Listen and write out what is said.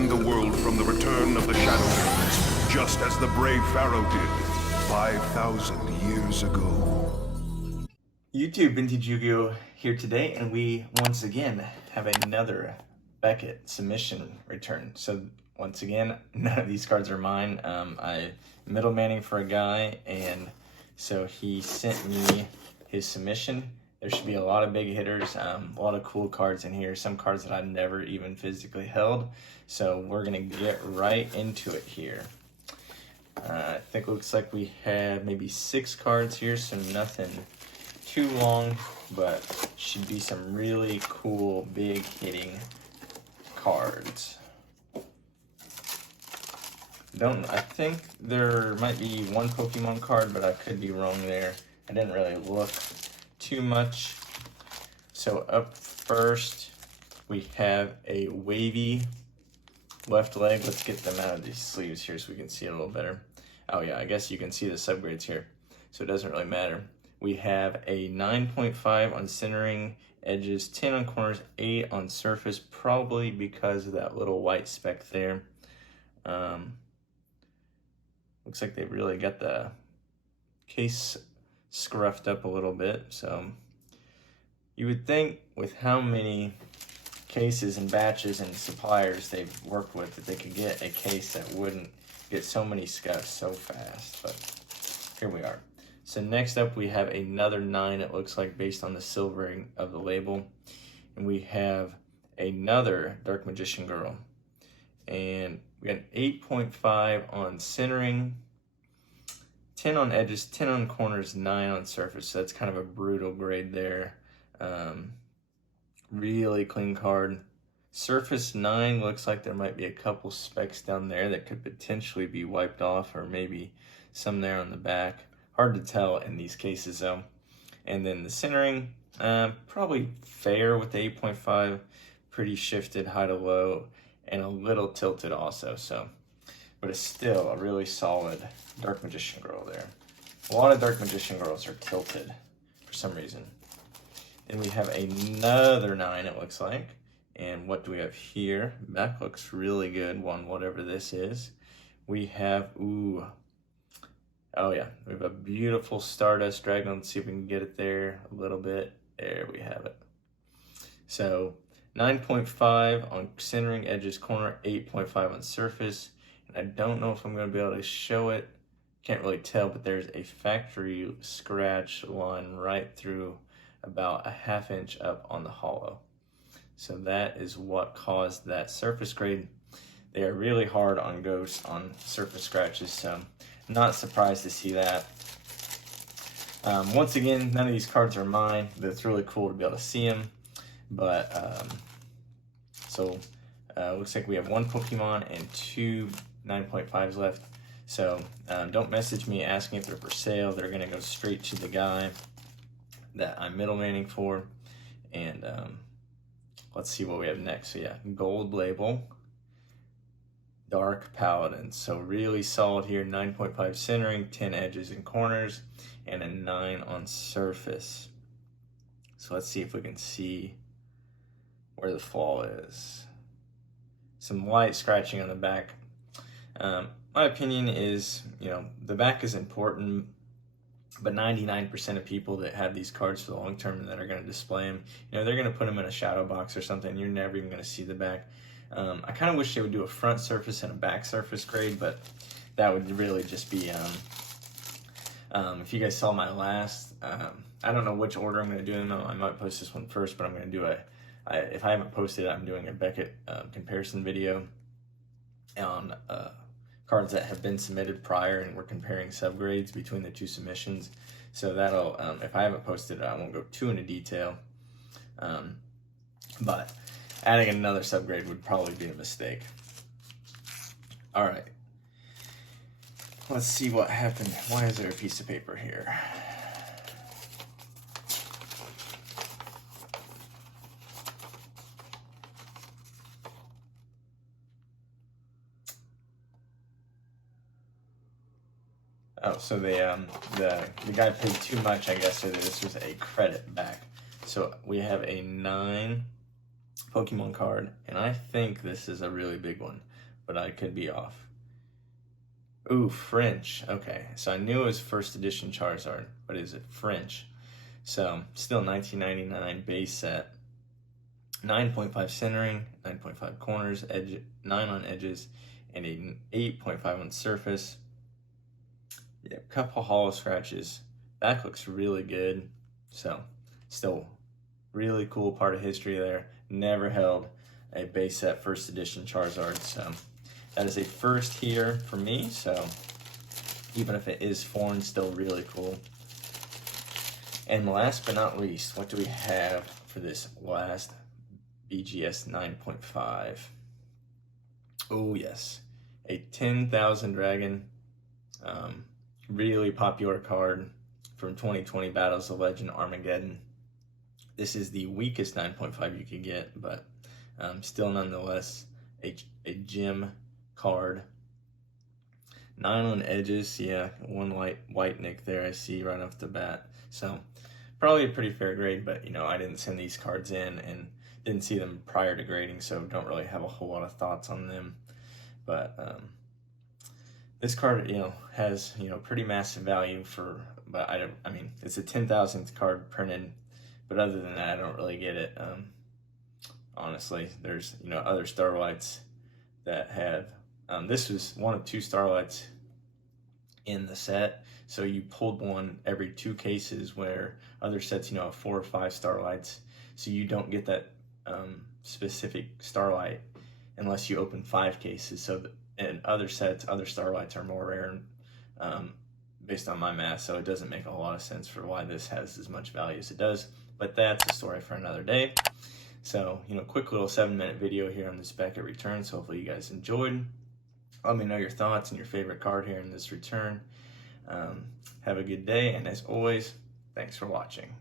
defend the world from the return of the Shadowlands, just as the brave Pharaoh did 5,000 years ago. YouTube, Vintage Yugioh here today, and we once again have another Beckett submission return. So once again, none of these cards are mine. I middlemaning for a guy, and so he sent me his submission. There should be a lot of big hitters, a lot of cool cards in here, some cards that I've never even physically held. So we're gonna get right into it here. I think it looks like we have maybe 6 cards here, so nothing too long, but should be some really cool, big hitting cards. I think there might be one Pokemon card, but I could be wrong there. I didn't really look too much. So up first, we have a wavy left leg. Let's get them out of these sleeves here so we can see it a little better. Oh yeah, I guess you can see the subgrades here, so it doesn't really matter. We have a 9.5 on centering edges, 10 on corners, 8 on surface, probably because of that little white speck there. Looks like they really got the case scruffed up a little bit, so you would think with how many cases and batches and suppliers they've worked with that they could get a case that wouldn't get so many scuffs so fast, but here we are. So next up we have another 9, it looks like, based on the silvering of the label, and we have another Dark Magician Girl, and we got an 8.5 on centering, 10 on edges, 10 on corners, 9 on surface. So that's kind of a brutal grade there. Really clean card. Surface 9 looks like there might be a couple specks down there that could potentially be wiped off, or maybe some there on the back. Hard to tell in these cases though. And then the centering, probably fair with the 8.5, pretty shifted high to low, and a little tilted also, so, but it's still a really solid Dark Magician Girl there. A lot of Dark Magician Girls are tilted for some reason. Then we have another 9, it looks like. And what do we have here? Back looks really good, whatever this is. We have, oh yeah, we have a beautiful Stardust Dragon. Let's see if we can get it there a little bit. There we have it. So 9.5 on centering edges, corner, 8.5 on surface. And I don't know if I'm going to be able to show it. Can't really tell, but there's a factory scratch line right through about a ½ inch up on the hollow. So that is what caused that surface grade. They are really hard on ghosts on surface scratches, so not surprised to see that. Once again, none of these cards are mine, but it's really cool to be able to see them. But looks like we have 1 Pokemon and 2 9.5s left. So don't message me asking if they're for sale. They're gonna go straight to the guy that I'm middlemaning for. And let's see what we have next. So yeah, gold label, Dark Paladin. So really solid here, 9.5 centering, 10 edges and corners, and a 9 on surface. So let's see if we can see where the flaw is. Some light scratching on the back. My opinion is, the back is important, but 99% of people that have these cards for the long term and that are going to display them, they're going to put them in a shadow box or something. You're never even going to see the back. I kind of wish they would do a front surface and a back surface grade, but that would really just be, if you guys saw my last, I don't know which order I'm going to do them. I might post this one first, but I'm going to do if I haven't posted it, I'm doing a Beckett comparison video on cards that have been submitted prior, and we're comparing subgrades between the 2 submissions. So that'll, if I haven't posted it, I won't go too into detail. But adding another subgrade would probably be a mistake. All right. Let's see what happened. Why is there a piece of paper here? Oh, so the guy paid too much, I guess, so that this was a credit back. So we have a 9 Pokemon card, and I think this is a really big one. but I could be off. Ooh, French. Okay, so I knew it was first edition Charizard, but is it French? So, still 1999 base set. 9.5 centering, 9.5 corners, 9 on edges, and an 8.5 on surface. Yeah, a couple hollow scratches. Back looks really good. So, still really cool part of history there. Never held a base set first edition Charizard. So, that is a first here for me. So, even if it is foreign, still really cool. And last but not least, what do we have for this last BGS 9.5? Oh yes, a 10,000 Dragon, really popular card from 2020 Battles of Legend Armageddon. This is the weakest 9.5 you could get, but still nonetheless a gem card. 9 on edges, yeah, one light white nick there I see right off the bat. So probably a pretty fair grade, but you know, I didn't send these cards in and didn't see them prior to grading, so don't really have a whole lot of thoughts on them. But this card, you know, has, you know, pretty massive value for, but I mean, it's a 10,000th card printed, but other than that, I don't really get it. Honestly, there's, you know, other Starlights that have, this was one of 2 Starlights in the set, so you pulled one every 2 cases, where other sets, you know, have 4 or 5 Starlights, so you don't get that specific Starlight unless you open 5 cases. So in other sets, other Starlights are more rare, based on my math, so it doesn't make a whole lot of sense for why this has as much value as it does, but that's a story for another day. So, you know, quick little 7-minute video here on this Beckett return, so hopefully you guys enjoyed. Let me know your thoughts and your favorite card here in this return. Have a good day, and as always, thanks for watching.